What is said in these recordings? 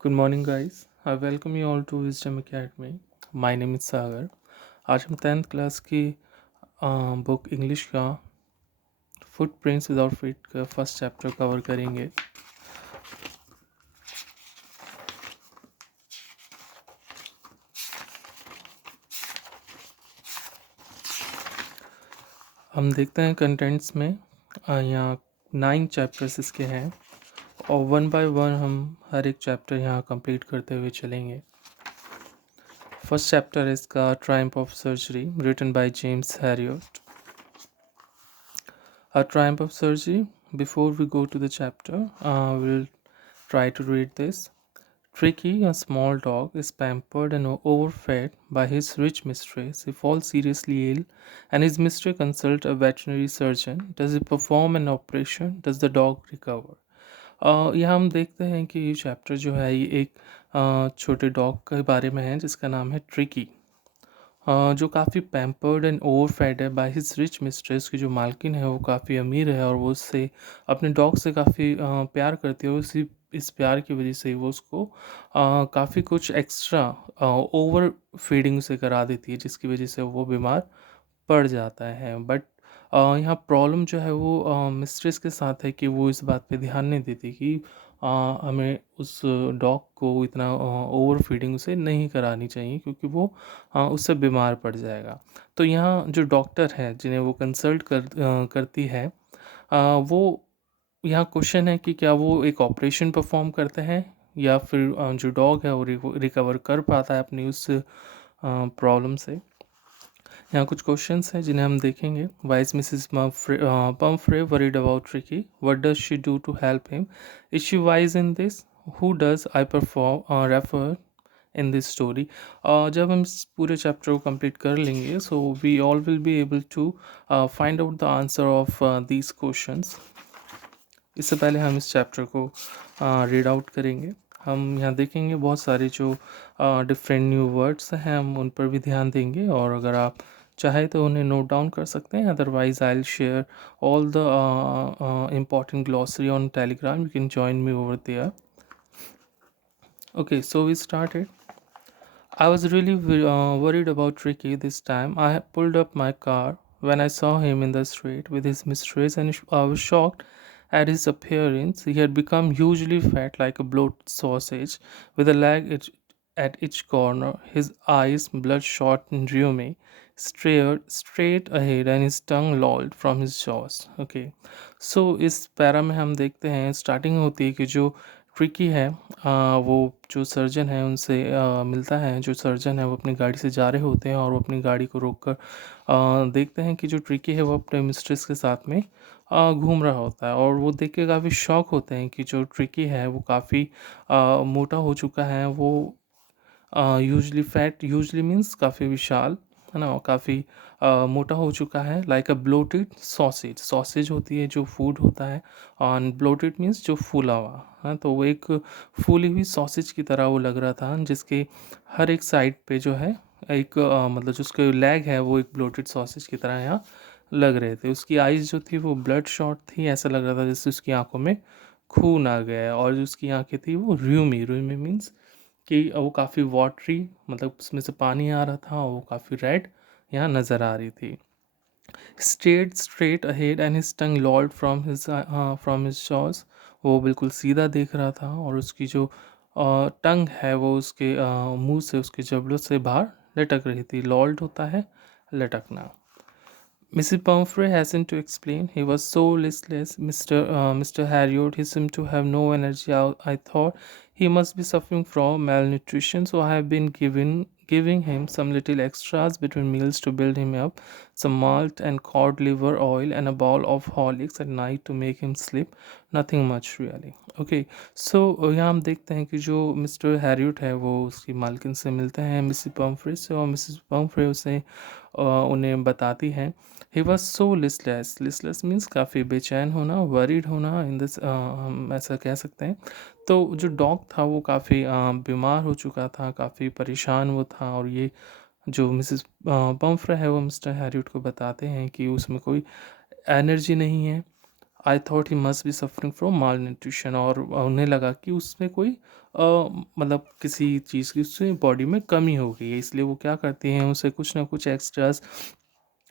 Good morning, guys. I welcome you all to Wisdom Academy. My name is सागर. आज हम 10th class की book English का footprints without feet का first chapter cover करेंगे. हम देखते हैं कंटेंट्स में यहाँ 9 चैप्टर्स इसके हैं और वन बाय वन हम हर एक चैप्टर यहाँ कंप्लीट करते हुए चलेंगे. फर्स्ट चैप्टर इसका triumph of surgery written by James Herriot. A triumph of surgery. Before we go to the chapter, we'll try to read this. Tricky, a small dog, is pampered and overfed by his rich mistress. He falls seriously ill, and his mistress consults a veterinary surgeon. Does he perform an operation? Does the dog recover? यहाँ हम देखते हैं कि ये chapter जो है ये एक छोटे डॉग के बारे में है जिसका नाम है ट्रिकी. जो काफ़ी पैम्पर्ड एंड ओवरफेड है बाय हिज रिच मिस्ट्रेस. की जो मालकिन है वो काफ़ी अमीर है और वो उससे अपने डॉग से काफ़ी प्यार करती है. और उसी इस प्यार की वजह से वो उसको काफ़ी कुछ एक्स्ट्रा ओवर फीडिंग उसे करा देती है जिसकी वजह से वो बीमार पड़ जाता है. बट यहाँ प्रॉब्लम जो है वो मिस्ट्रेस के साथ है कि वो इस बात पे ध्यान नहीं देती कि हमें उस डॉग को इतना ओवर फीडिंग उसे नहीं करानी चाहिए क्योंकि वो उससे बीमार पड़ जाएगा. तो यहाँ जो डॉक्टर है जिन्हें वो कंसल्ट करती है वो यहाँ क्वेश्चन है कि क्या वो एक ऑपरेशन परफॉर्म करते हैं या फिर जो डॉग है वो रिकवर कर पाता है अपनी उस प्रॉब्लम से. यहाँ कुछ क्वेश्चंस हैं जिन्हें हम देखेंगे. Why is Mrs Pumphrey worried about Tricki? What does she do to help him? Is she wise in this? Who does I perform refer in this story? जब हम इस पूरे चैप्टर को कंप्लीट कर लेंगे so we all will be able to find out the answer of these questions. इससे पहले हम इस चैप्टर को रीड आउट करेंगे. हम यहाँ देखेंगे बहुत सारे जो डिफरेंट न्यू वर्ड्स हैं हम उन पर भी ध्यान देंगे और अगर आप चाहे तो उन्हें नोट डाउन कर सकते हैं. Otherwise I will share all the important glossary on Telegram. You can join me over there. Okay, so we started. I was really worried about Ricky this time. I pulled up my car when I saw him in the street with his mistress, and I was shocked at his appearance. He had become hugely fat, like a bloated sausage, with a at each corner. His eyes, bloodshot and rheumy, stared straight ahead, and his tongue lolled from his jaws. Okay, so इस para में हम देखते हैं starting होती है कि जो tricky है वो जो सर्जन है उनसे मिलता है. जो सर्जन है वो अपनी गाड़ी से जा रहे होते हैं और वो अपनी गाड़ी को रोक कर देखते हैं कि जो ट्रिकी है वो अपने मिस्ट्रेस के साथ में घूम रहा होता है. और वो देख के काफ़ी शॉक होते हैं कि जो ट्रिकी है वो काफ़ी मोटा हो चुका है. वो यूजली फैट यूजली मीन्स काफ़ी विशाल है ना, काफ़ी मोटा हो चुका है. लाइक अ ब्लोटेड सॉसेज. सॉसेज होती है जो फूड होता है और ब्लोटेड मीन्स जो फूला हुआ है. तो वो एक फूली हुई सॉसेज की तरह वो लग रहा था जिसके हर एक साइड पे जो है एक मतलब जो उसके लेग है वो एक ब्लोटेड सॉसेज की तरह यहाँ लग रहे थे. उसकी आइज़ जो थी वो ब्लड शॉट थी. ऐसा लग रहा था जैसे उसकी आंखों में खून आ गया है. और जो उसकी आंखें थी वो र्यूमी र्यूमी मीन्स कि वो काफ़ी वाटरी मतलब उसमें से पानी आ रहा था और वो काफ़ी रेड यहाँ नज़र आ रही थी. Stared straight ahead and his tongue lolled from his jaws. वो बिल्कुल सीधा देख रहा था और उसकी जो टंग है वो उसके मुंह से उसके जबड़ों से बाहर लटक रही थी. लॉल्ड होता है लटकना. Mrs. Pumphrey hastened to explain. He was so listless, Mr. Harriot. He seemed to have no energy. I thought he must be suffering from malnutrition, so I have been giving him some little extras between meals to build him up, some malt and cod liver oil, and a bowl of Horlicks at night to make him sleep. Nothing much really. Okay, so यहाँ हम देखते हैं कि जो mister Harriet है वो उसकी मालकिन से मिलते हैं मिसिस पम्फ्रे से. और मिसिस पम्फ्रे उसे उन्हें बताती हैं. He was so listless. Listless means काफ़ी बेचैन होना, वरीड होना इन दिस हम ऐसा कह सकते हैं. तो जो डॉग था वो काफ़ी बीमार हो चुका था, काफ़ी परेशान वो था. और ये जो मिसिस पम्फ्रे है वो मिस्टर हैरियट को बताते हैं कि उसमें कोई एनर्जी नहीं है. I thought he must be suffering from mall nutrition, और उन्हें लगा कि उसमें कोई मतलब किसी चीज़ की उससे बॉडी में कमी हो गई है, इसलिए वो क्या करती हैं, उसे कुछ ना कुछ एक्स्ट्रास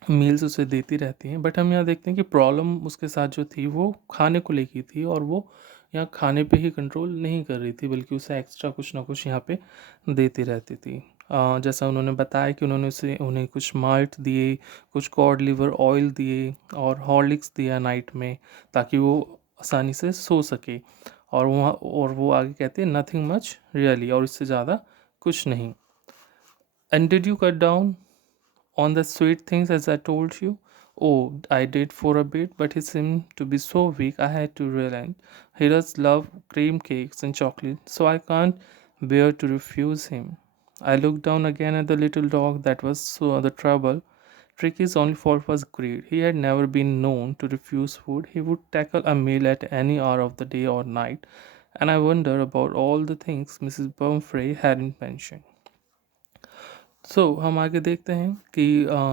मील्स उसे देती रहती हैं। बट हम यहाँ देखते हैं कि प्रॉब्लम उसके साथ जो थी वो खाने को लेके थी, और वो यहाँ खाने पे ही कंट्रोल नहीं कर रही थी, बल्कि उसे एक्स्ट्रा कुछ ना कुछ यहाँ पे देती रहती थी। जैसा उन्होंने बताया कि उन्होंने उसे उन्हें कुछ माल्ट दिए, कुछ कॉड लिवर ऑयल दिए, और हॉर्लिक्स दिया नाइट में, ताकि वो आसानी से सो सके। और वो आगे कहते हैं नथिंग मच रियली, और इससे ज़्यादा कुछ नहीं। And did you cut down on the sweet things as I told you? Oh, I did for a bit, but he seemed to be so weak I had to relent. He does love cream cakes and chocolate, so I can't bear to refuse him. I looked down again at the little dog that was so the trouble. Tricky's only fault was greed. He had never been known to refuse food. He would tackle a meal at any hour of the day or night, and I wonder about all the things Mrs. Bumfrey hadn't mentioned. हम आगे देखते हैं कि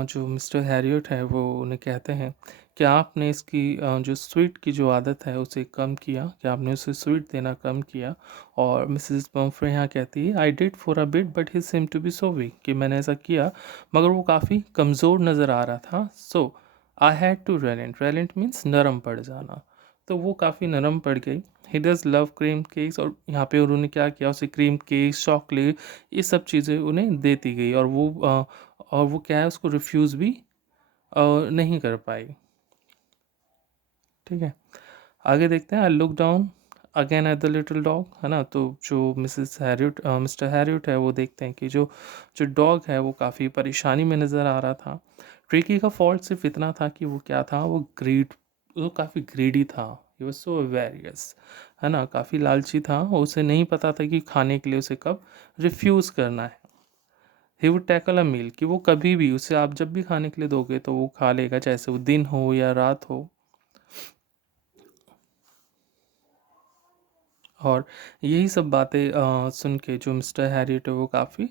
जो mister Harriet है वो उन्हें कहते हैं कि आपने इसकी जो स्वीट की जो आदत है उसे कम किया, कि आपने उसे स्वीट देना कम किया। और मिसेस पम्फ्रे यहाँ कहती है I did for a bit but he seemed to be so weak, कि मैंने ऐसा किया मगर वो काफ़ी कमज़ोर नज़र आ रहा था। सो आई हैड टू रेलेंट, रेलेंट मीन्स नरम पड़ जाना, तो वो काफ़ी नरम पड़ गई। He does love cream cakes, और यहाँ पे उन्होंने क्या किया, उसे क्रीम केक्स, चॉकलेट, ये सब चीज़ें उन्हें देती गई, और वो क्या है, उसको रिफ्यूज़ भी नहीं कर पाई। ठीक है, आगे देखते हैं। I look down again at the little dog, है ना। तो जो मिसेस हैरियट मिस्टर हैरियट है वो देखते हैं कि जो जो डॉग है वो काफ़ी परेशानी में नज़र आ रहा था। ट्रिकी का फॉल्ट सिर्फ इतना था कि वो क्या था, वो काफ़ी ग्रीडी था। ही वाज सो वेरियस, है ना, काफ़ी लालची था। उसे नहीं पता था कि खाने के लिए उसे कब रिफ्यूज़ करना है। ही वुड टैकल अ मील, कि वो कभी भी, उसे आप जब भी खाने के लिए दोगे तो वो खा लेगा, चाहे से वो दिन हो या रात हो। और यही सब बातें सुन के जो मिस्टर हैरियट है वो काफ़ी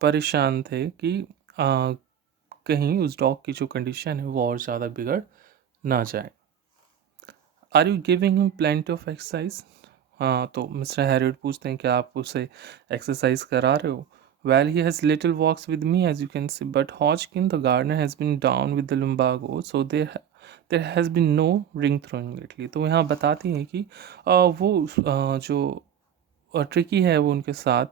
परेशान थे कि कहीं उस डॉग की जो कंडीशन है वो और ज़्यादा बिगड़ ना जाए। Are you giving him plenty of exercise? हाँ, तो मिस्टर हैरियट पूछते हैं कि आप उसे एक्सरसाइज करा रहे हो? Well, he has little walks with me as you can see, but Hodgkin the gardener has been down with the lumbago, so there has been no ring throwing lately. तो यहाँ बताती हैं कि जो ट्रिकी है वो उनके साथ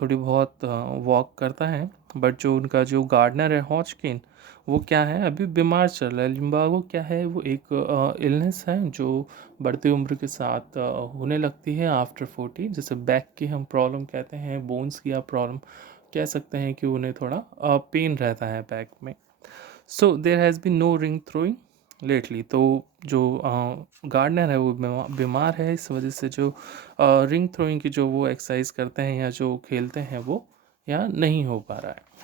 थोड़ी बहुत वॉक करता है, बट जो उनका जो गार्डनर है हॉजकिन, वो क्या है, अभी बीमार चल रहा है। लिम्बागो क्या है, वो एक इलनेस है जो बढ़ती उम्र के साथ होने लगती है आफ्टर 40, जैसे बैक की हम प्रॉब्लम कहते हैं, बोन्स की आप प्रॉब्लम कह सकते हैं, कि उन्हें थोड़ा पेन रहता है बैक में। So there has been no ring throwing lately. तो जो गार्डनर है वो बीमार है, इस वजह से जो रिंग थ्रोइंग की जो वो एक्सरसाइज करते हैं या जो खेलते हैं वो यहाँ नहीं हो पा रहा है।